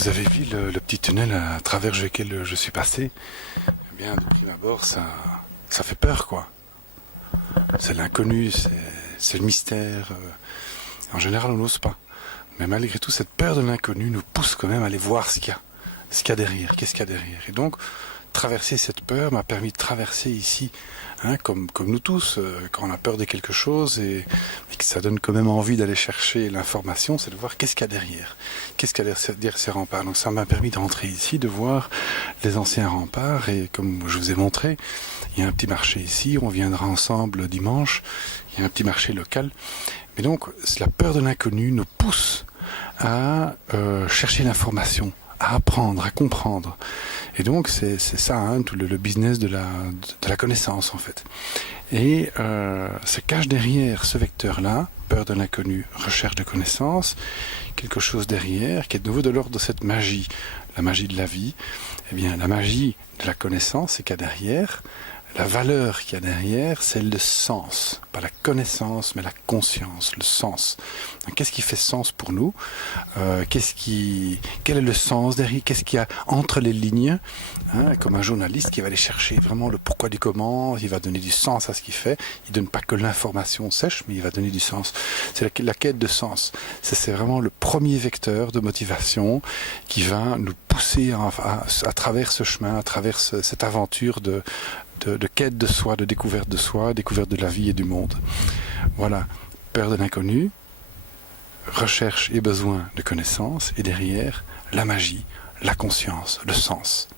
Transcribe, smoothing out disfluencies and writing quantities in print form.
Vous avez vu le petit tunnel à travers lequel je suis passé? Eh bien, de prime abord, ça fait peur, quoi. C'est l'inconnu, c'est le mystère. En général, on n'ose pas. Mais malgré tout, cette peur de l'inconnu nous pousse quand même à aller voir ce qu'il y a derrière, qu'est-ce qu'il y a derrière. Et donc, traverser cette peur m'a permis de traverser ici, hein, comme nous tous, quand on a peur de quelque chose et que ça donne quand même envie d'aller chercher l'information, c'est de voir qu'est-ce qu'il y a derrière, qu'est-ce qu'il y a derrière ces remparts. Donc ça m'a permis d'entrer ici, de voir les anciens remparts et comme je vous ai montré, il y a un petit marché ici, on viendra ensemble dimanche, il y a un petit marché local. Mais donc, la peur de l'inconnu nous pousse à chercher l'information, à apprendre, à comprendre. Et donc c'est ça, hein, tout le business de la connaissance en fait. Et se cache derrière ce vecteur-là, peur de l'inconnu, recherche de connaissance, quelque chose derrière qui est de nouveau de l'ordre de cette magie, la magie de la vie. Eh bien, la magie de la connaissance, c'est qu'il y a derrière, la valeur qu'il y a derrière, c'est le sens. Pas la connaissance, mais la conscience, le sens. Donc, qu'est-ce qui fait sens pour nous? Quel est le sens derrière? Qu'est-ce qu'il y a entre les lignes, hein, comme un journaliste qui va aller chercher vraiment le pourquoi du comment, il va donner du sens à ce qu'il fait. Il donne pas que l'information sèche, mais il va donner du sens. C'est la quête de sens. C'est vraiment le premier vecteur de motivation qui va nous pousser à travers ce chemin, à travers cette aventure de quête de soi, de découverte de la vie et du monde. Voilà, peur de l'inconnu, recherche et besoin de connaissance, et derrière, la magie, la conscience, le sens.